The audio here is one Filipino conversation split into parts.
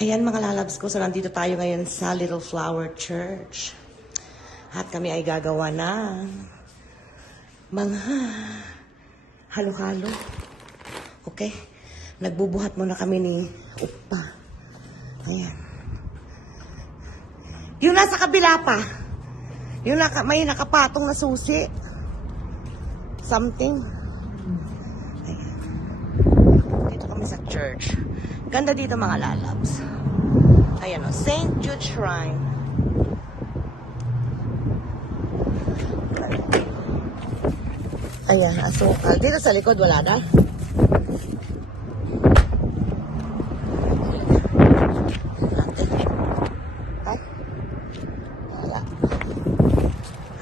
Ayan mga lalabs ko, so nandito tayo ngayon sa Little Flower Church. At kami ay gagawa ng mga halo-halo. Okay? Nagbubuhat muna kami ni Upa. Ayan. Yung nasa kabila pa. Yung naka, may nakapatong na susi. Something. Ayan. Dito kami sa church. Ganda dito mga lalabs. Ayan o, St. Jude Shrine. Ayan, asukal. Dito sa likod, wala na.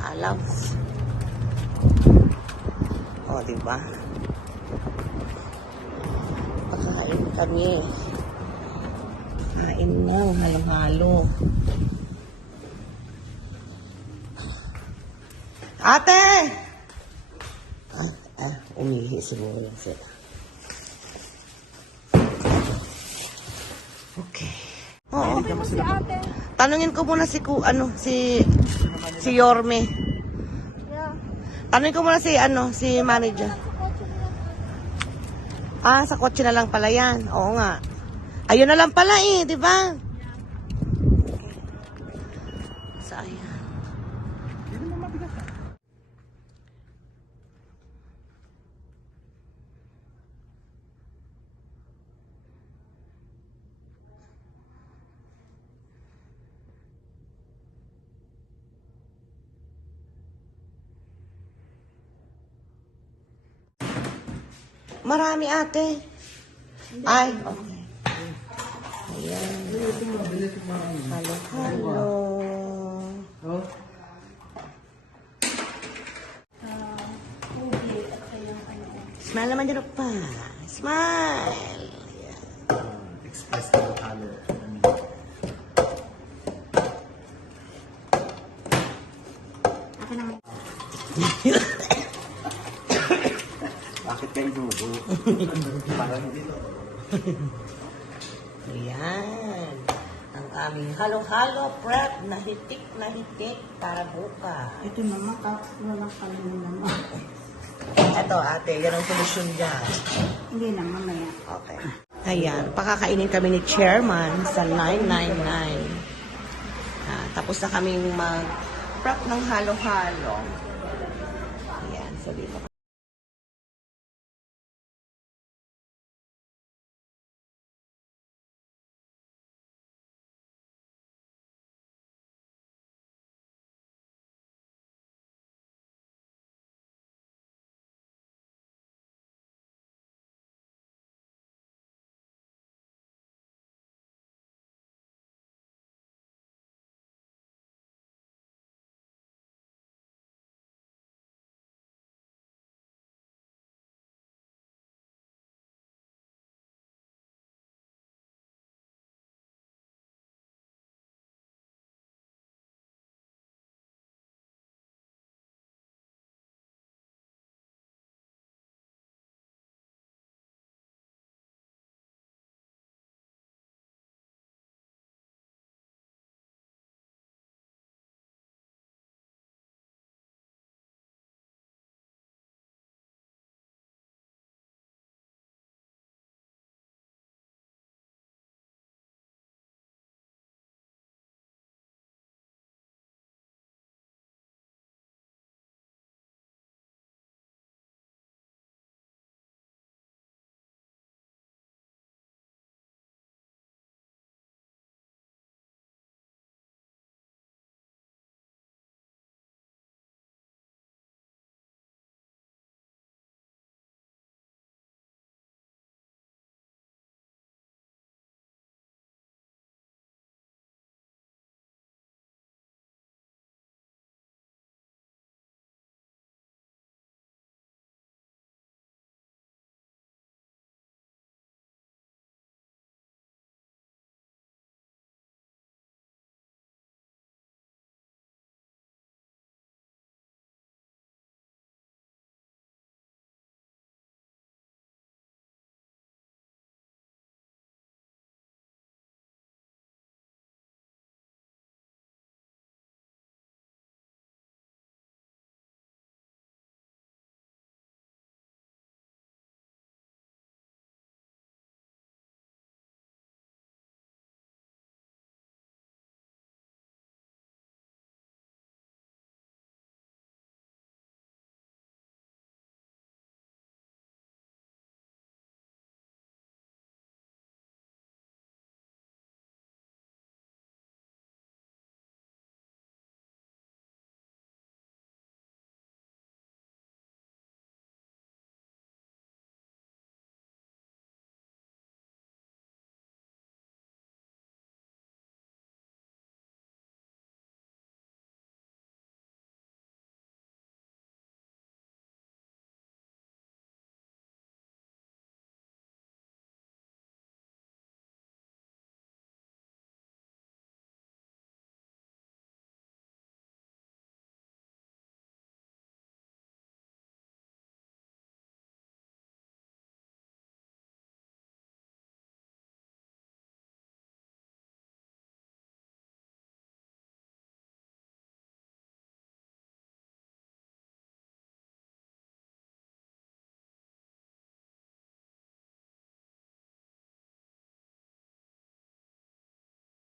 Alaw. O, diba? Pakain kami. Kain na, halo-halo. Ate! Ah, ah, umihi siguro lang sila. Okay. Oo. Si ate. Tanungin ko muna si ku, ano, si si Yorme. Yeah. Tanungin ko muna si ano, si manager. Ah, sa kotse na lang pala yan. Oo nga. Ayun na lang pala eh, di ba? Sayang. Marami ate. Ay, okay. Ayan. Halo, halo. Smile naman dyan pa. Smile. Express na halo. Bakit kayo dugo? Parang hindi to. Ayan. Ang aming halo-halo prep na hitik na hitik para bukas. Ito naman, tapos walang kalino naman. Eto ate, yan ang solusyon dyan. Hindi na, mamaya. Okay. Ayan, pakakainin kami ni Chairman sa 999. Ah, tapos na kaming mag-prep ng halo-halo.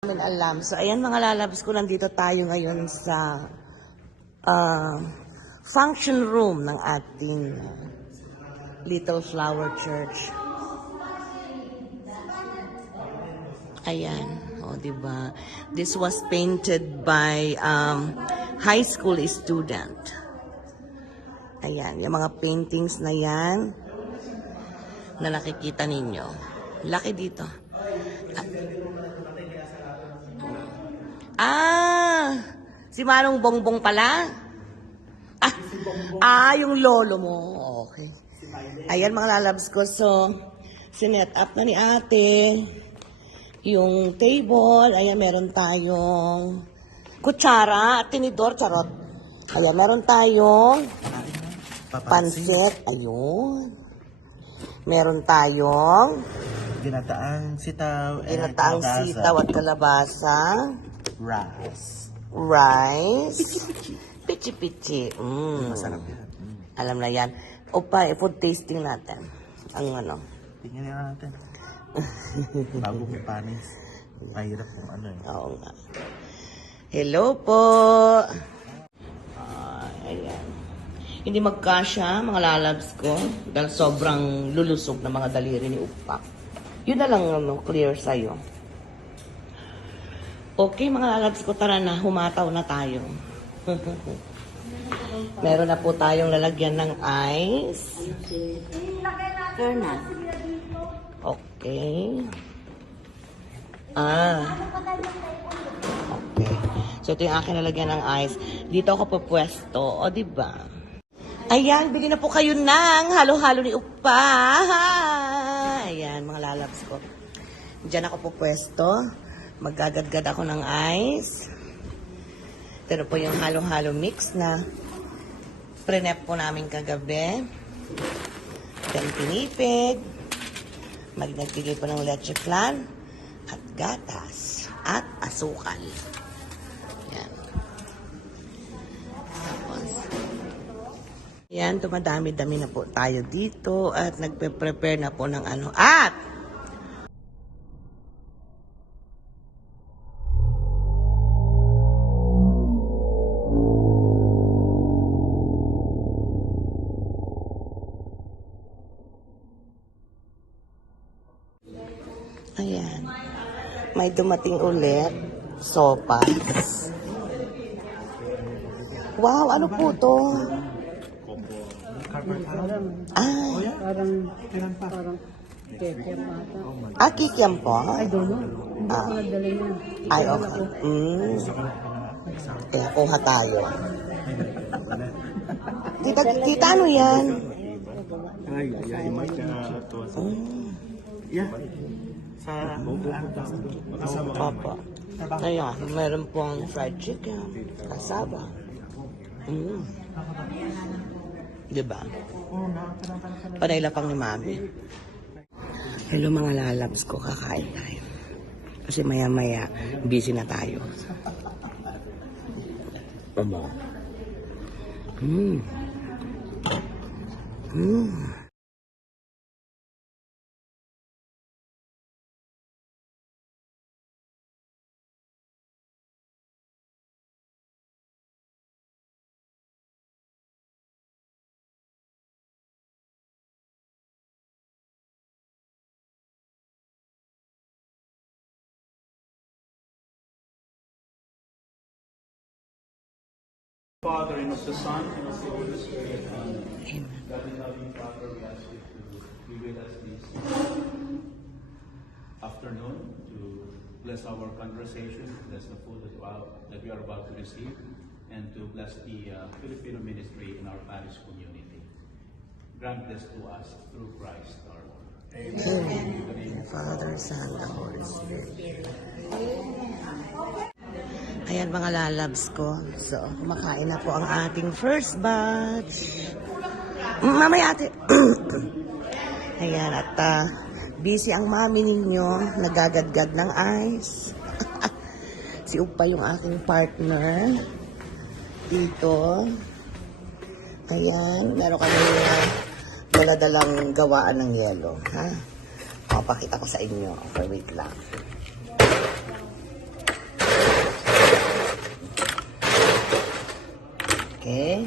Namin alam. So, ayan mga lalabs ko, nandito tayo ngayon sa ah, function room ng ating Little Flower Church. Ayan. O, di ba? This was painted by um, high school student. Ayan. Yung mga paintings na yan na nakikita ninyo. Laki dito. Ah! Si Manong Bongbong pala? Ah, ah, yung lolo mo. Okay. Ayan mga lalabs ko. So, sinet up na ni ate yung table. Ayan, meron tayong kutsara at tinidor. Charot. Ayan, meron tayong pansit. Ayun. Meron tayong Ginataang sitaw. and ginataang kalabasa. sitaw at kalabasa. Rice. Rice. Pichi-pichi. Mm. Masarap yan. Mm. Alam na yan. O pa, food tasting natin. Ang ano. Tingnan nga natin. Bago mo panis. Mahirap kung ano eh. Oo nga. Hello po. Ah, ayan. Hindi magkasya, mga lalabs ko. Dahil sobrang lulusog na mga daliri ni Upak. Yun na lang, ano, clear sa'yo. Okay, mga lalabs ko, tara na. Humataw na tayo. Meron na po tayong lalagyan ng ice. Kernel. Okay. Ah. Okay. So, ito yung akin nalagyan ng ice. Dito ako pupwesto. O, di ba? Ayan, bili na po kayo ng halo-halo ni Upa. Ayan, mga lalabs ko. Diyan ako pupwesto. Magagadgad ako ng ice. Na po yung halo-halo mix na pre-nep po namin kagabi. Then pinipig. Magnagpigay po ng leche flan at gatas at asukal. Yan. Tapos, yan, tumadami-dami na po tayo dito at nagpe-prepare na po ng ano. At, ayan, may dumating ulit. Sopas. Wow, ano po to? Ah, Parang, parang keke mata. ah, kikiam po? I don't know. Ah. nadala yan. Ay, okay. Mm. Kaya kuha tayo. Tita, tita, ano yan? Ay, ay, Mm. Yeah. Sa. Papa. Ayan, meron pong fried chicken, kasaba. Mm. Diba? Panay lapang ni mami. Hello mga lalabs ko, kakain tayo. Kasi maya maya, busy na tayo. Tama. Mm. Mm. Father, and of the Son, and of the Holy Spirit. Amen. God and loving Father, we ask you to be with us this afternoon to bless our conversation, bless the food that, we are- that we are about to receive, and to bless the uh, Filipino ministry in our parish community. Grant this to us through Christ our Lord. Amen. Father, Son, the Holy Spirit. Ayan mga lalabs ko. So, kumakain na po ang ating first batch. Mm, Mamaya ate. Ayan, at ah, busy ang mami ninyo. Nagagadgad ng ice. si Upa yung aking partner. Dito. Ayan, meron kami uh, daladalang gawaan ng yelo. Ha? Papakita ko sa inyo. Okay, wait lang. Okay.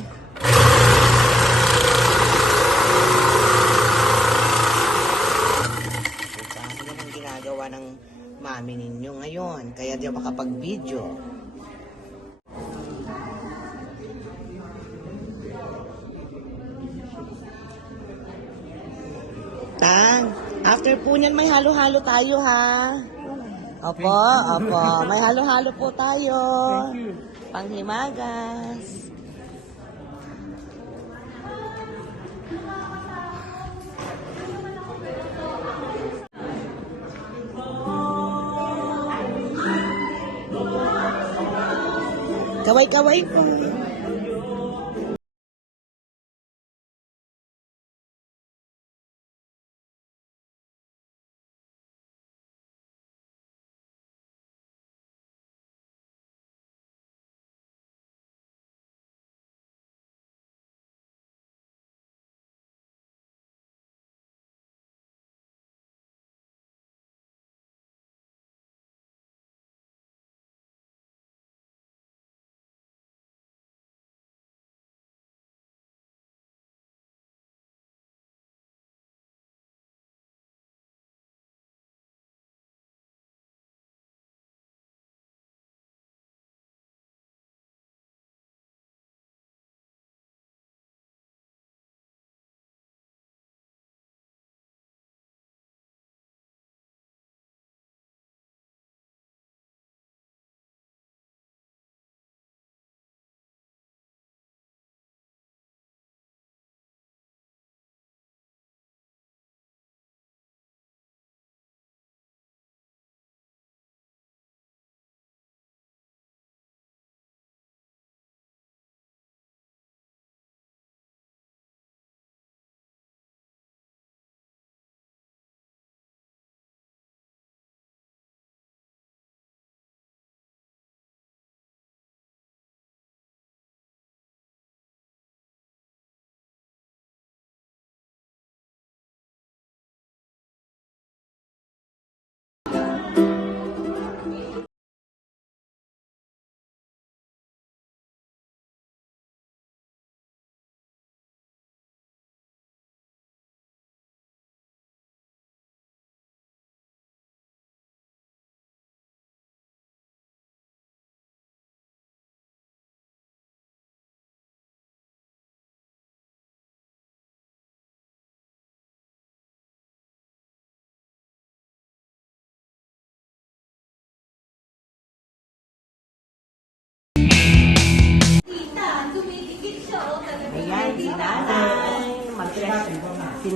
So, yan ang ginagawa ng mami ninyo ngayon. Kaya di makapag-video. Tang, after po niyan may halo-halo tayo ha. Opo, opo. May halo-halo po tayo. Panghimagas. Kaway-kaway po.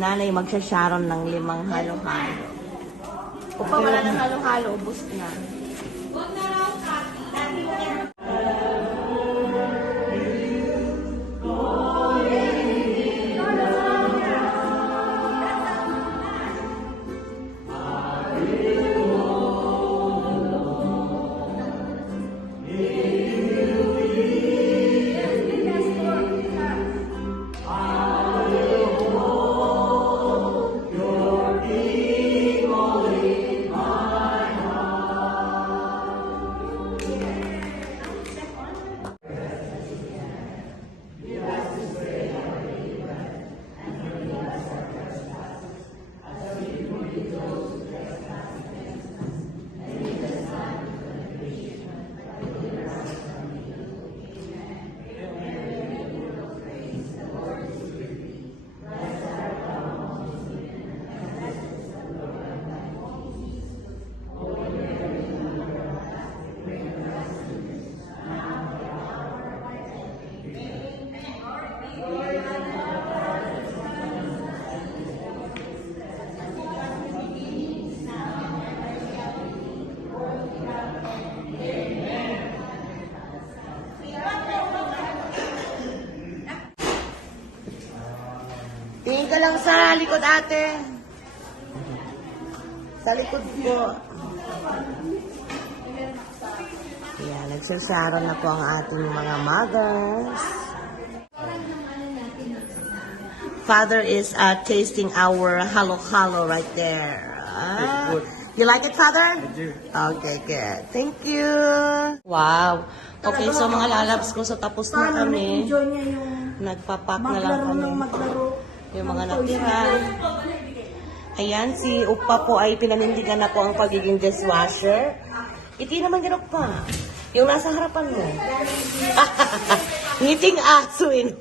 Nanay magsasharon ng limang halo-halo. Kung pa wala ng halo-halo, ubus na. Sa likod ate. Sa likod po. Ayan, nagsasaron na po ang ating mga mothers. Father is uh, tasting our halo-halo right there. Ah, You like it, Father? Okay, good. Thank you. Wow. Okay, so mga lalabs ko, so tapos na kami. Enjoy niya yung Nagpapak na lang maglaro kami. ng maglaro. Yung mga natira. Ayan, si Upa po ay pinanindigan na po ang pagiging dishwasher. Iti naman ganun pa. Yung nasa harapan mo. Ngiting aso eh.